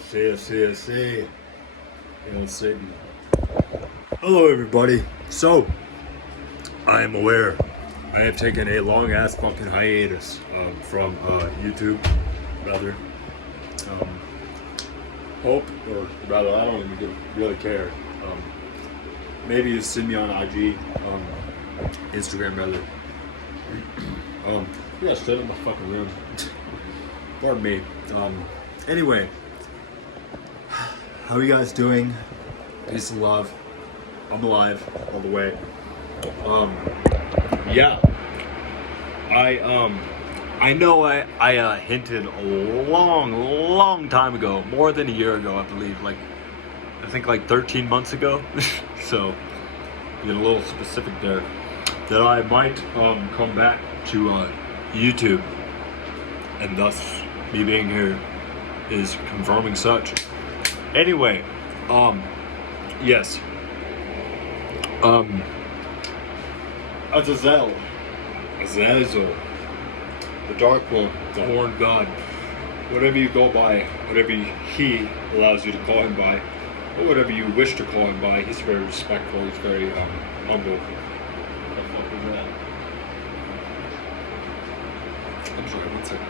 See. Hail Satan. Hello, everybody. So, I am aware I have taken a long ass fucking hiatus from YouTube, rather. Hope, or rather, I don't even really care. Maybe you see me on IG, Instagram, rather. Yeah, sit in my fucking room. Pardon me. Anyway, how are you guys doing? Peace and love. I'm alive all the way. Yeah. I know I hinted a long time ago, more than a year ago, I believe, I think 13 months ago. So, get a little specific there, that I might come back to YouTube, and thus me being here is confirming such. Anyway, yes. AZAZEL, the Dark One, the Horned God, whatever you go by, whatever he allows you to call him by, or whatever you wish to call him by. He's very respectful. He's very humble. What the fuck is that? I'm sorry. One second.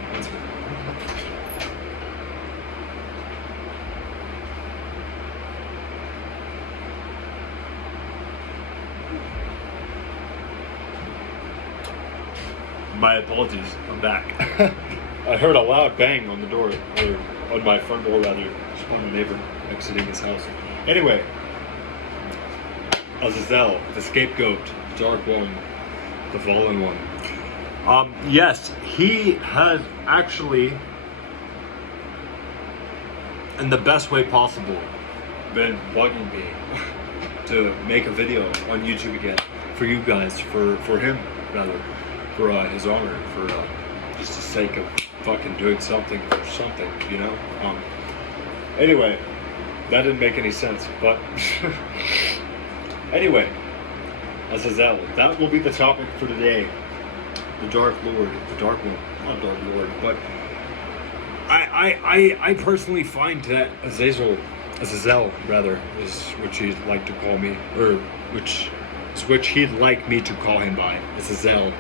My apologies, I'm back. I heard a loud bang on the door, or on my front door rather, just from the neighbor exiting his house. Anyway, AZAZEL, the scapegoat, the Dark One, the fallen one. Yes, he has actually, in the best way possible, been bugging me to make a video on YouTube again, for you guys, for him rather. For his honor, for just the sake of fucking doing something for something, you know? Anyway, that didn't make any sense, but anyway, AZAZEL, that will be the topic for today. The Dark Lord, the Dark One, not Dark Lord, but I personally find that AZAZEL rather, is which he'd like to call me, or which he'd like me to call him by, AZAZEL.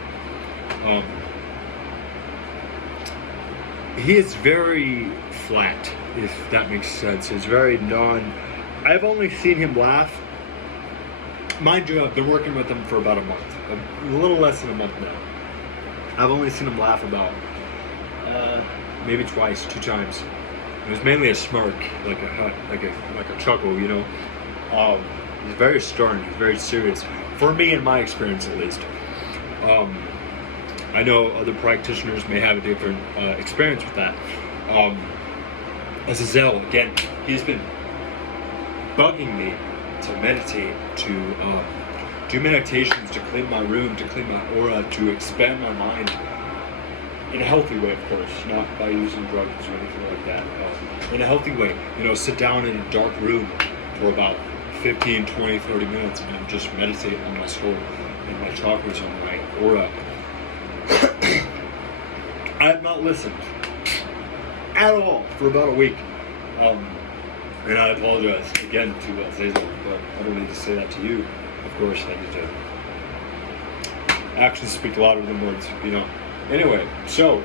He is very flat, if that makes sense. He's very I've only seen him laugh. Mind you, I've been working with him for about a month. A little less than a month now. I've only seen him laugh about, maybe twice, 2 times. It was mainly a smirk, like a chuckle, you know. He's very stern, he's very serious. For me, in my experience at least. I know other practitioners may have a different experience with that. AZAZEL, again, he's been bugging me to meditate, to do meditations, to clean my room, to clean my aura, to expand my mind in a healthy way, of course, not by using drugs or anything like that. In a healthy way, you know, sit down in a dark room for about 15, 20, 30 minutes and just meditate on my soul and my chakras, on my aura. I have not listened at all for about a week, and I apologize again to AZAZEL, but I don't need to say that to you. Of course, I need to actions speak louder than words, you know. Anyway, so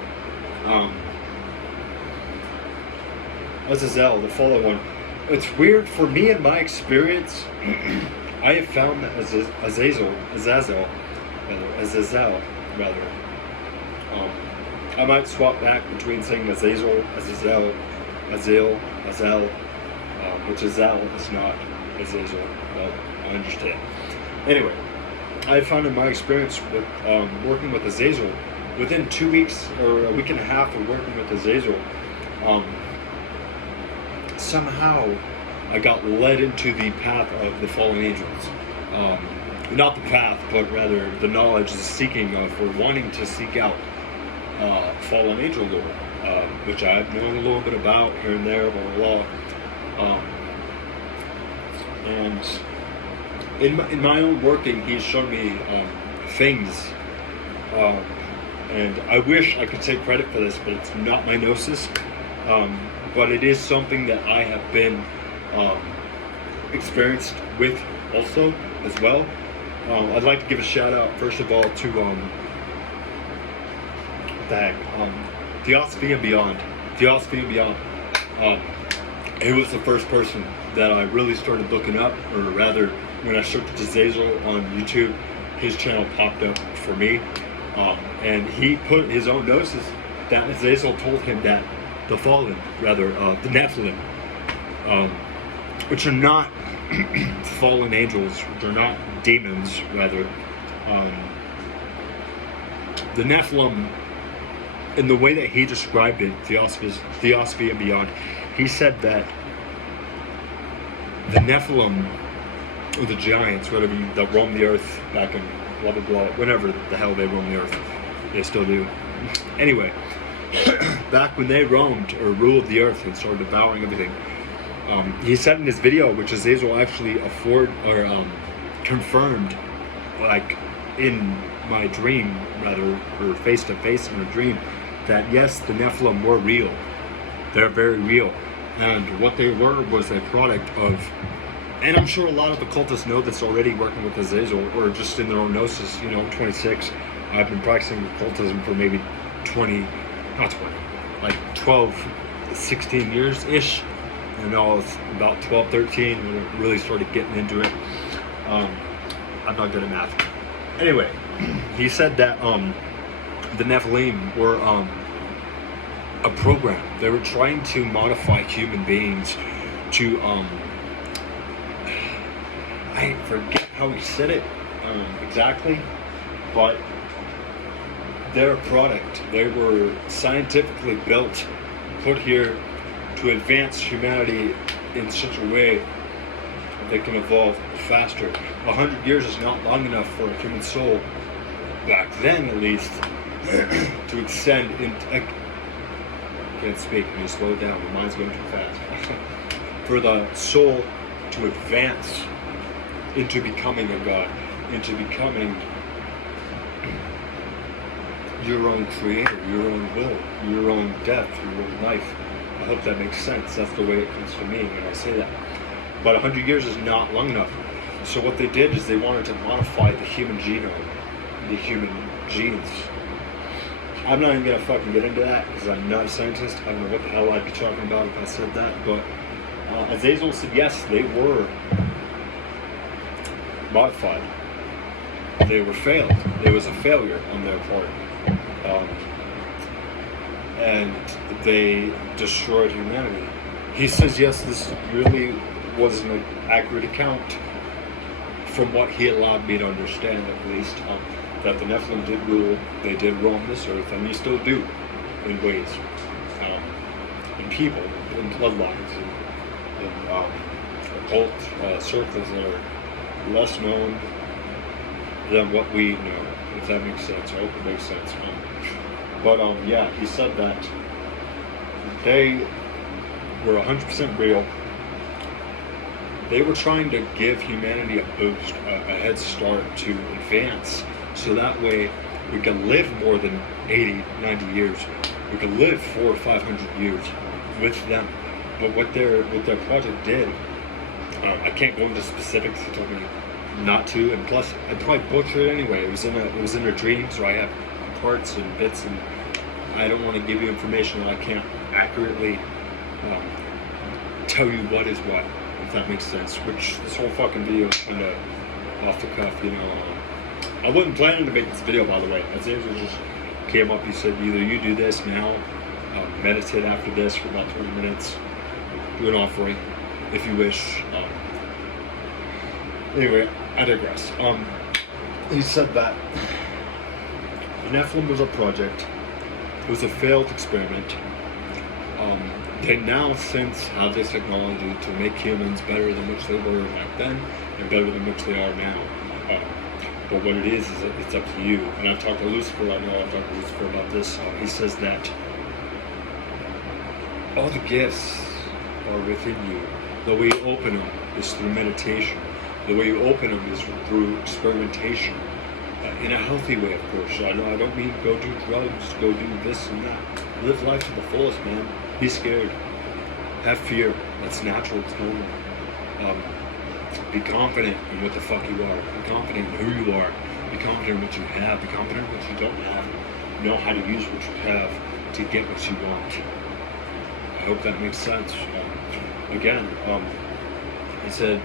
AZAZEL, the fallen one. It's weird for me in my experience. I have found that AZAZEL rather. I might swap back between saying AZAZEL, Azil, which AZAZEL is not AZAZEL, but I understand. Anyway, I found in my experience with working with AZAZEL, within 2 weeks or a week and a half of working with AZAZEL, somehow I got led into the path of the fallen angels. Not the path, but rather the knowledge, the seeking of, or wanting to seek out fallen angel lore, which I've known a little bit about here and there, blah blah blah. And in my own working, he's shown me things, and I wish I could take credit for this, but it's not my gnosis. But it is something that I have been experienced with also as well. I'd like to give a shout out first of all to Theosophy and Beyond. Theosophy and Beyond. He was the first person that I really started looking up, or rather, when I searched AZAZEL on YouTube, his channel popped up for me, and he put his own notices that AZAZEL told him that the fallen, rather the Nephilim, which are not fallen angels, they're not demons, rather, the Nephilim, in the way that he described it, Theosophy and Beyond, he said that the Nephilim, or the giants, whatever, that roamed the earth back in blah blah blah, whenever the hell they roamed the earth, they still do. Anyway, back when they roamed or ruled the earth and started devouring everything, he said in his video, which AZAZEL actually confirmed, like in my dream, rather, or face to face in a dream, that yes, the Nephilim were real. They're very real. And what they were was a product of, and I'm sure a lot of occultists know this already working with AZAZEL, or just in their own gnosis. You know, I'm 26. I've been practicing occultism for maybe 12, 16 years-ish. And I was about 12, 13 when I really started getting into it. I'm not good at math. Anyway, he said that the Nephilim were a program. They were trying to modify human beings to I forget how he said it exactly, but they're a product. They were scientifically built, put here to advance humanity in such a way that they can evolve faster. 100 years is not long enough for a human soul, back then at least, to extend into... I can't speak, I need to slow it down, my mind's going too fast. For the soul to advance into becoming a god, into becoming your own creator, your own will, your own death, your own life. I hope that makes sense. That's the way it comes to me when I say that. But 100 years is not long enough. So what they did is they wanted to modify the human genome, the human genes. I'm not even going to fucking get into that because I'm not a scientist. I don't know what the hell I'd be talking about if I said that. But AZAZEL said yes, they were modified. They were failed. It was a failure on their part. And they destroyed humanity. He says yes, this really wasn't an accurate account from what he allowed me to understand, at least, that the Nephilim did rule, they did roam this earth, and they still do in ways, in people, in bloodlines, in occult circles that are less known than what we know, if that makes sense. I hope it makes sense. But yeah, he said that they were 100% real. They were trying to give humanity a boost, a head start to advance, so that way we can live more than 80, 90 years. We can live 400 or 500 years with them. But what their project did, I can't go into specifics. He told me not to, and plus I'd probably butcher it anyway. It was in their dreams, or I have parts and bits, and I don't want to give you information that I can't accurately tell you what is what, if that makes sense. Which this whole fucking video is kind of off the cuff, you know. I wasn't planning to make this video, by the way. AZAZEL just came up. He said either you do this now, meditate after this for about 20 minutes, do an offering if you wish. Anyway, I digress. He said that the Nephilim was a project. It was a failed experiment. They now since have this technology to make humans better than which they were back then and better than which they are now. But what it is it's up to you. And I've talked to Lucifer, I know I've talked to Lucifer about this. He says that all the gifts are within you. The way you open them is through meditation. The way you open them is through experimentation. In a healthy way, of course. I don't mean go do drugs, go do this and that. Live life to the fullest, man. Be scared. Have fear. That's natural. It's normal. Be confident in what the fuck you are. Be confident in who you are. Be confident in what you have. Be confident in what you don't have. Know how to use what you have to get what you want. I hope that makes sense. Again, I said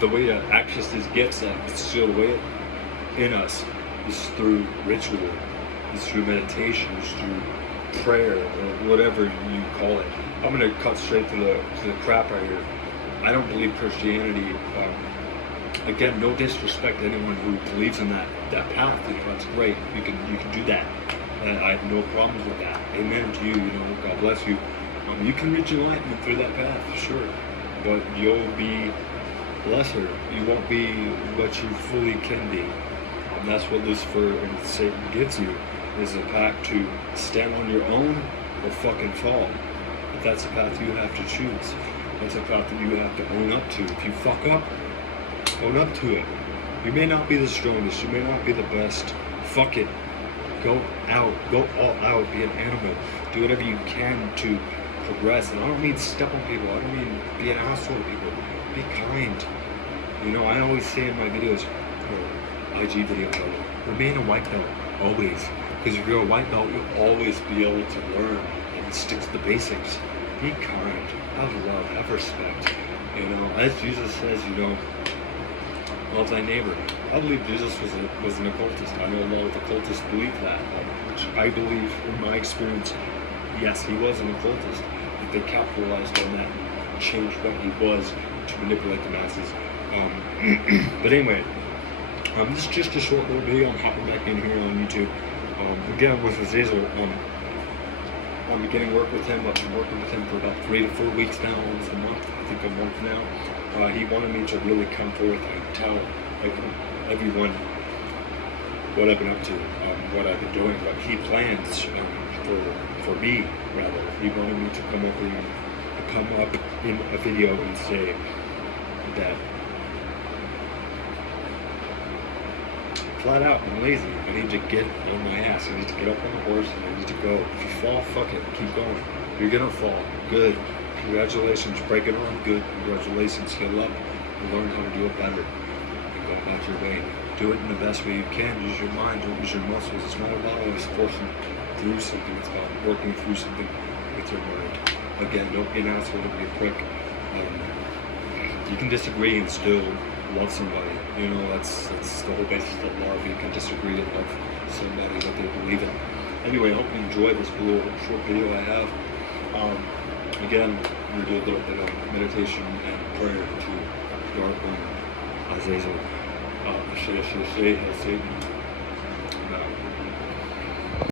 the way to access these gifts that still away in us is through ritual, is through meditation, is through prayer, or whatever you call it. I'm gonna cut straight to the crap right here. I don't believe Christianity. Again, no disrespect to anyone who believes in that path. You know, that's great. You can do that. I have no problems with that. Amen to you. You know, God bless you. You can reach enlightenment through that path, sure, but you'll be lesser. You won't be what you fully can be. And that's what Lucifer and Satan gives you, is a path to stand on your own or fucking fall. But that's a path you have to choose. That's a path that you have to own up to. If you fuck up, own up to it. You may not be the strongest, you may not be the best. Fuck it. Go out, go all out, be an animal. Do whatever you can to progress. And I don't mean step on people, I don't mean be an asshole to people. Be kind. You know, I always say in my videos, or IG videos, remain a white belt, always. Because if you're a white belt, you'll always be able to learn and stick to the basics. Be kind, have love, have respect. You know, as Jesus says, you know, love thy neighbor. I believe Jesus was an occultist. I know a lot of occultists believe that, which I believe, in my experience, yes, he was an occultist. But they capitalized on that and changed what he was to manipulate the masses. But anyway, this is just a short little video. I'm hopping back in here on YouTube. Again, with AZAZEL, I'm beginning work with him. I've been working with him for about 3 to 4 weeks now, almost a month. I think a month now. He wanted me to really come forth and tell everyone what I've been up to, what I've been doing, what he plans for me, rather. He wanted me to come up in a video and say that flat out, I'm lazy. I need to get on my ass. I need to get up on the horse and I need to go. If you fall, fuck it. Keep going. You're gonna fall. Good. Congratulations. Break it on. Good. Congratulations. Heal up. Learn how to do it better. And go about your way. Do it in the best way you can. Use your mind. Don't use your muscles. It's not about always forcing through something. It's about working through something with your mind. Again, don't be an asshole. Don't be a prick. You can disagree and still love somebody. You know, that's the whole basis of love. You can disagree and love somebody, what they believe in. Anyway, I hope you enjoyed this little short video I have. Again, we do a little bit of meditation and prayer to Dark One, AZAZEL. Satan.